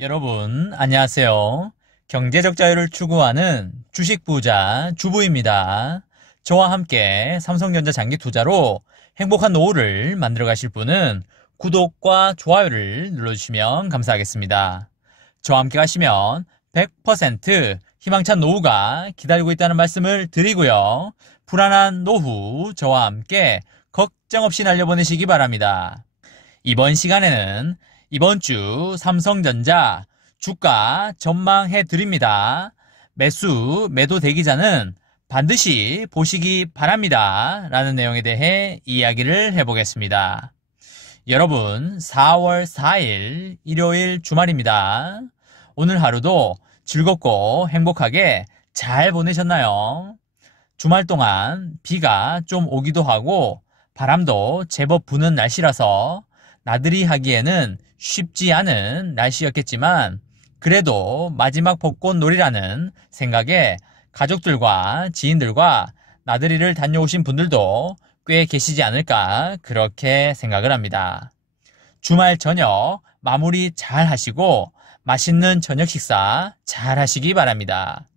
여러분, 안녕하세요. 경제적 자유를 추구하는 주식 부자 주부입니다. 저와 함께 삼성전자 장기 투자로 행복한 노후를 만들어 가실 분은 구독과 좋아요를 눌러주시면 감사하겠습니다. 저와 함께 가시면 100% 희망찬 노후가 기다리고 있다는 말씀을 드리고요. 불안한 노후 저와 함께 걱정 없이 날려보내시기 바랍니다. 이번 시간에는 이번 주 삼성전자 주가 전망해 드립니다. 매도 대기자는 반드시 보시기 바랍니다. 라는 내용에 대해 이야기를 해보겠습니다. 여러분, 4월 4일 일요일 주말입니다. 오늘 하루도 즐겁고 행복하게 잘 보내셨나요? 주말 동안 비가 좀 오기도 하고 바람도 제법 부는 날씨라서 나들이 하기에는 쉽지 않은 날씨였겠지만 그래도 마지막 벚꽃놀이라는 생각에 가족들과 지인들과 나들이를 다녀오신 분들도 꽤 계시지 않을까 그렇게 생각을 합니다. 주말 저녁 마무리 잘 하시고 맛있는 저녁 식사 잘 하시기 바랍니다.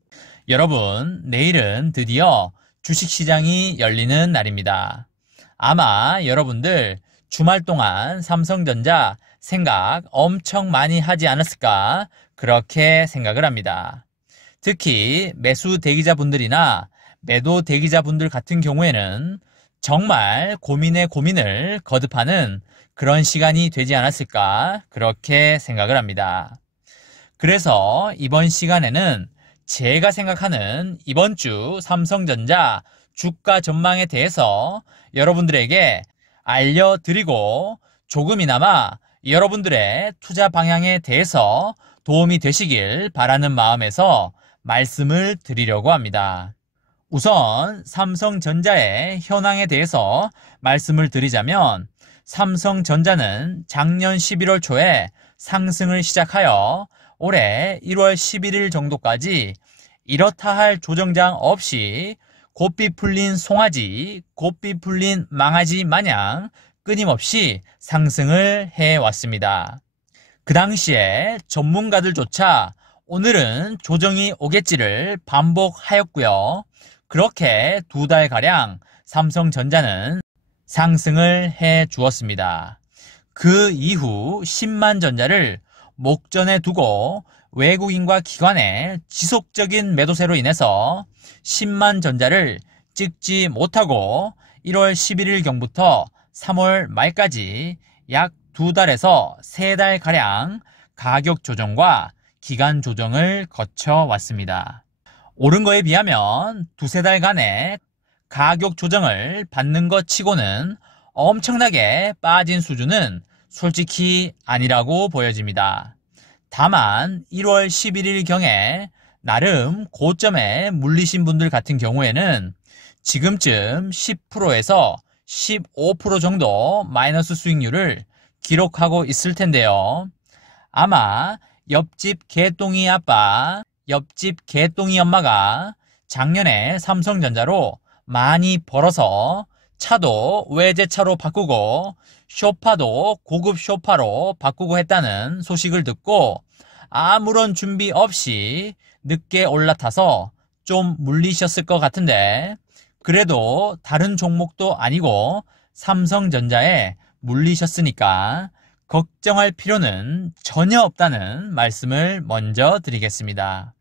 여러분, 내일은 드디어 주식시장이 열리는 날입니다. 아마 여러분들 주말 동안 삼성전자 생각 엄청 많이 하지 않았을까 그렇게 생각을 합니다. 특히 매수 대기자분들이나 매도 대기자분들 같은 경우에는 정말 고민에 고민을 거듭하는 그런 시간이 되지 않았을까 그렇게 생각을 합니다. 그래서 이번 시간에는 제가 생각하는 이번 주 삼성전자 주가 전망에 대해서 여러분들에게 알려드리고 조금이나마 여러분들의 투자 방향에 대해서 도움이 되시길 바라는 마음에서 말씀을 드리려고 합니다. 우선 삼성전자의 현황에 대해서 말씀을 드리자면 삼성전자는 작년 11월 초에 상승을 시작하여 올해 1월 11일 정도까지 이렇다 할 조정장 없이 곱비 풀린 송아지, 곱비 풀린 망아지 마냥 끊임없이 상승을 해왔습니다. 그 당시에 전문가들조차 오늘은 조정이 오겠지를 반복하였고요. 그렇게 2달가량 삼성전자는 상승을 해 주었습니다. 그 이후 10만 전자를 목전에 두고 외국인과 기관의 지속적인 매도세로 인해서 10만 전자를 찍지 못하고 1월 11일경부터 3월 말까지 약 2달에서 3달가량 가격 조정과 기간 조정을 거쳐왔습니다. 오른 거에 비하면 2~3달간의 가격 조정을 받는 것 치고는 엄청나게 빠진 수준은 솔직히 아니라고 보여집니다. 다만 1월 11일경에 나름 고점에 물리신 분들 같은 경우에는 지금쯤 10%에서 15% 정도 마이너스 수익률을 기록하고 있을 텐데요. 아마 옆집 개똥이 아빠, 옆집 개똥이 엄마가 작년에 삼성전자로 많이 벌어서 차도 외제차로 바꾸고 쇼파도 고급 쇼파로 바꾸고 했다는 소식을 듣고 아무런 준비 없이 늦게 올라타서 좀 물리셨을 것 같은데 그래도 다른 종목도 아니고 삼성전자에 물리셨으니까 걱정할 필요는 전혀 없다는 말씀을 먼저 드리겠습니다.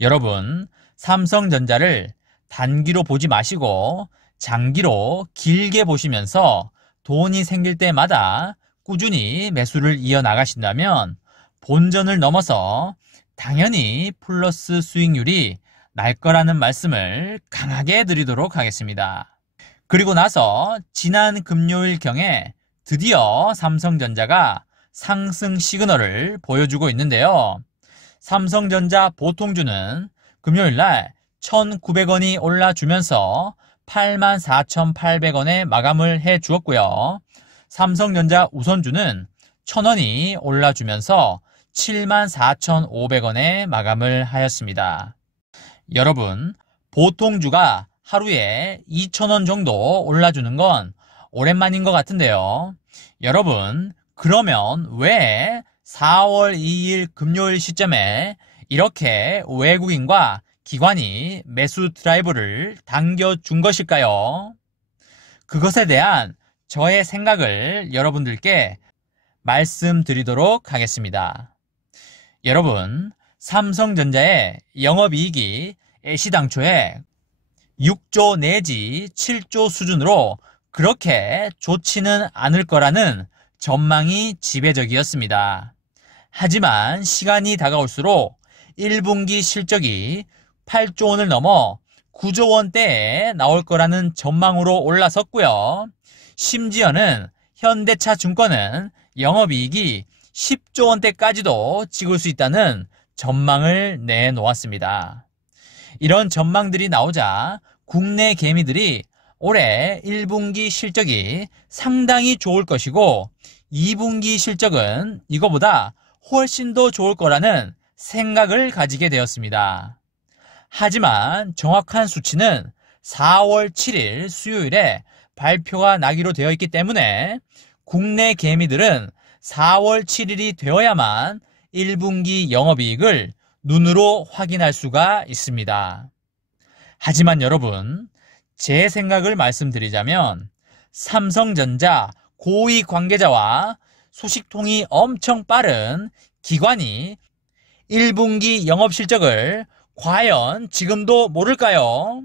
여러분, 삼성전자를 단기로 보지 마시고 장기로 길게 보시면서 돈이 생길 때마다 꾸준히 매수를 이어나가신다면 본전을 넘어서 당연히 플러스 수익률이 날 거라는 말씀을 강하게 드리도록 하겠습니다. 그리고 나서 지난 금요일경에 드디어 삼성전자가 상승 시그널을 보여주고 있는데요. 삼성전자 보통주는 금요일날 1,900원이 올라주면서 84,800원에 마감을 해 주었고요. 삼성전자 우선주는 1,000원이 올라주면서 74,500원에 마감을 하였습니다. 여러분, 보통주가 하루에 2,000원 정도 올라주는 건 오랜만인 것 같은데요. 여러분, 그러면 왜 4월 2일 금요일 시점에 이렇게 외국인과 기관이 매수 드라이브를 당겨준 것일까요? 그것에 대한 저의 생각을 여러분들께 말씀드리도록 하겠습니다. 여러분, 삼성전자의 영업이익이 애시당초에 6조 내지 7조 수준으로 그렇게 좋지는 않을 거라는 전망이 지배적이었습니다. 하지만 시간이 다가올수록 1분기 실적이 8조 원을 넘어 9조 원대에 나올 거라는 전망으로 올라섰고요. 심지어는 현대차 증권은 영업이익이 10조 원대까지도 찍을 수 있다는 전망을 내놓았습니다. 이런 전망들이 나오자 국내 개미들이 올해 1분기 실적이 상당히 좋을 것이고 2분기 실적은 이거보다 훨씬 더 좋을 거라는 생각을 가지게 되었습니다. 하지만 정확한 수치는 4월 7일 수요일에 발표가 나기로 되어 있기 때문에 국내 개미들은 4월 7일이 되어야만 1분기 영업이익을 눈으로 확인할 수가 있습니다. 하지만 여러분, 제 생각을 말씀드리자면 삼성전자 고위 관계자와 소식통이 엄청 빠른 기관이 1분기 영업실적을 과연 지금도 모를까요?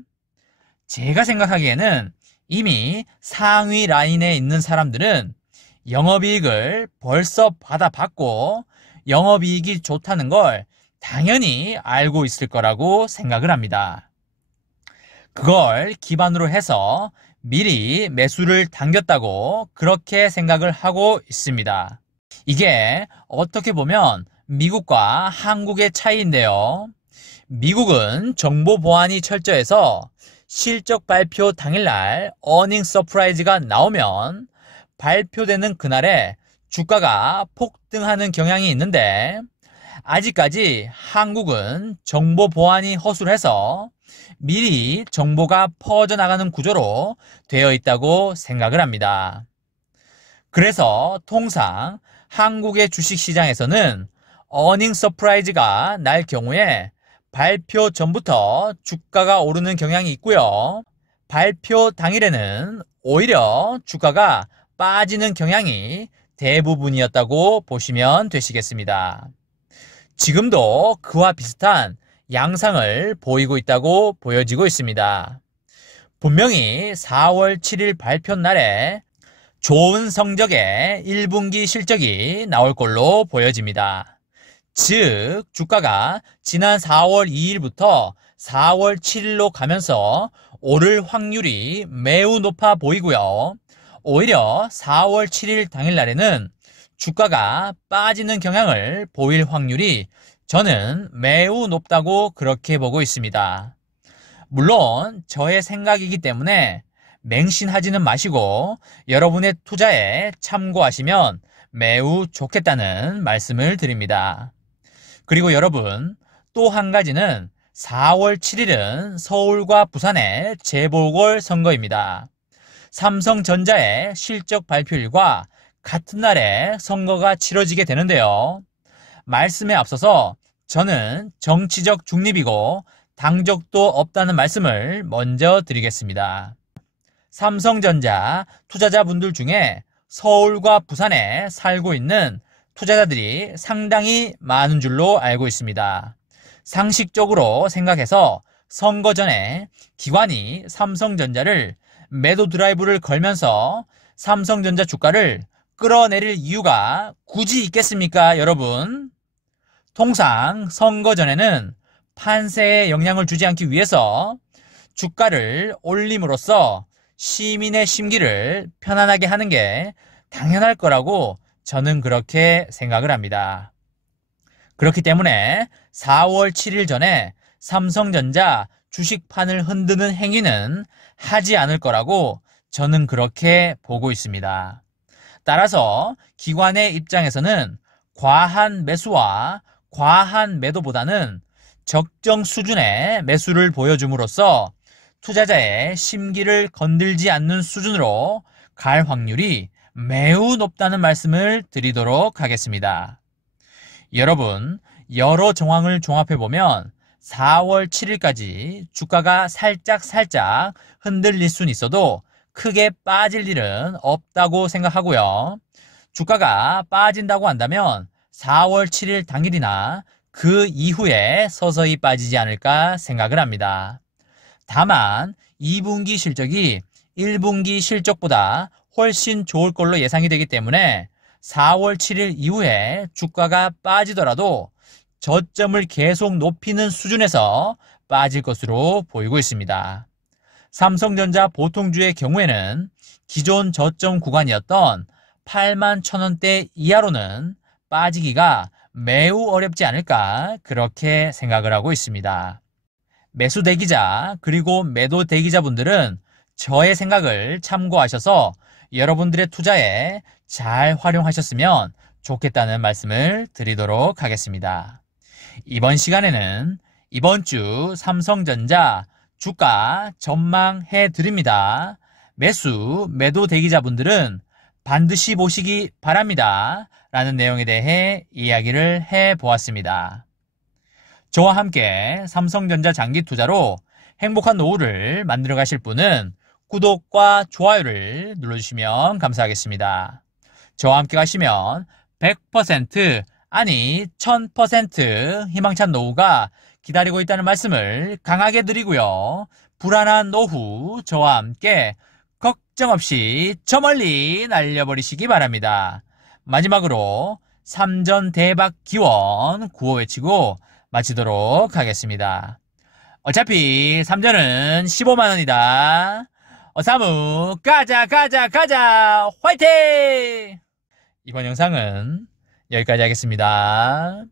제가 생각하기에는 이미 상위 라인에 있는 사람들은 영업이익을 벌써 받아봤고 영업이익이 좋다는 걸 당연히 알고 있을 거라고 생각을 합니다. 그걸 기반으로 해서 미리 매수를 당겼다고 그렇게 생각을 하고 있습니다. 이게 어떻게 보면 미국과 한국의 차이인데요. 미국은 정보 보안이 철저해서 실적 발표 당일날 어닝 서프라이즈가 나오면 발표되는 그날에 주가가 폭등하는 경향이 있는데 아직까지 한국은 정보 보안이 허술해서 미리 정보가 퍼져나가는 구조로 되어 있다고 생각을 합니다. 그래서 통상 한국의 주식시장에서는 어닝 서프라이즈가 날 경우에 발표 전부터 주가가 오르는 경향이 있고요. 발표 당일에는 오히려 주가가 빠지는 경향이 대부분이었다고 보시면 되시겠습니다. 지금도 그와 비슷한 양상을 보이고 있다고 보여지고 있습니다. 분명히 4월 7일 발표 날에 좋은 성적의 1분기 실적이 나올 걸로 보여집니다. 즉, 주가가 지난 4월 2일부터 4월 7일로 가면서 오를 확률이 매우 높아 보이고요. 오히려 4월 7일 당일날에는 주가가 빠지는 경향을 보일 확률이 저는 매우 높다고 그렇게 보고 있습니다. 물론 저의 생각이기 때문에 맹신하지는 마시고 여러분의 투자에 참고하시면 매우 좋겠다는 말씀을 드립니다. 그리고 여러분, 또 한 가지는 4월 7일은 서울과 부산의 재보궐선거입니다. 삼성전자의 실적 발표일과 같은 날에 선거가 치러지게 되는데요. 말씀에 앞서서 저는 정치적 중립이고 당적도 없다는 말씀을 먼저 드리겠습니다. 삼성전자 투자자분들 중에 서울과 부산에 살고 있는 투자자들이 상당히 많은 줄로 알고 있습니다. 상식적으로 생각해서 선거 전에 기관이 삼성전자를 매도 드라이브를 걸면서 삼성전자 주가를 끌어내릴 이유가 굳이 있겠습니까, 여러분? 통상 선거 전에는 판세에 영향을 주지 않기 위해서 주가를 올림으로써 시민의 심기를 편안하게 하는 게 당연할 거라고 저는 그렇게 생각을 합니다. 그렇기 때문에 4월 7일 전에 삼성전자 주식판을 흔드는 행위는 하지 않을 거라고 저는 그렇게 보고 있습니다. 따라서 기관의 입장에서는 과한 매수와 과한 매도보다는 적정 수준의 매수를 보여줌으로써 투자자의 심기를 건들지 않는 수준으로 갈 확률이 매우 높다는 말씀을 드리도록 하겠습니다. 여러분, 여러 정황을 종합해보면 4월 7일까지 주가가 살짝 흔들릴 수는 있어도 크게 빠질 일은 없다고 생각하고요. 주가가 빠진다고 한다면 4월 7일 당일이나 그 이후에 서서히 빠지지 않을까 생각을 합니다. 다만 2분기 실적이 1분기 실적보다 훨씬 좋을 걸로 예상이 되기 때문에 4월 7일 이후에 주가가 빠지더라도 저점을 계속 높이는 수준에서 빠질 것으로 보이고 있습니다. 삼성전자 보통주의 경우에는 기존 저점 구간이었던 81,000원대 이하로는 빠지기가 매우 어렵지 않을까 그렇게 생각을 하고 있습니다. 매수 대기자 그리고 매도 대기자분들은 저의 생각을 참고하셔서 여러분들의 투자에 잘 활용하셨으면 좋겠다는 말씀을 드리도록 하겠습니다. 이번 시간에는 이번 주 삼성전자 주가 전망해 드립니다. 매수, 매도 대기자분들은 반드시 보시기 바랍니다. 라는 내용에 대해 이야기를 해 보았습니다. 저와 함께 삼성전자 장기 투자로 행복한 노후를 만들어 가실 분은 구독과 좋아요를 눌러주시면 감사하겠습니다. 저와 함께 가시면 100% 아니 1000% 희망찬 노후가 기다리고 있다는 말씀을 강하게 드리고요. 불안한 노후 저와 함께 걱정 없이 저 멀리 날려버리시기 바랍니다. 마지막으로 3전 대박 기원 구호 외치고 마치도록 하겠습니다. 어차피 3전은 15만원이다. 사무 가자 화이팅! 이번 영상은 여기까지 하겠습니다.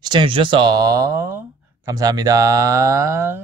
시청해주셔서 감사합니다.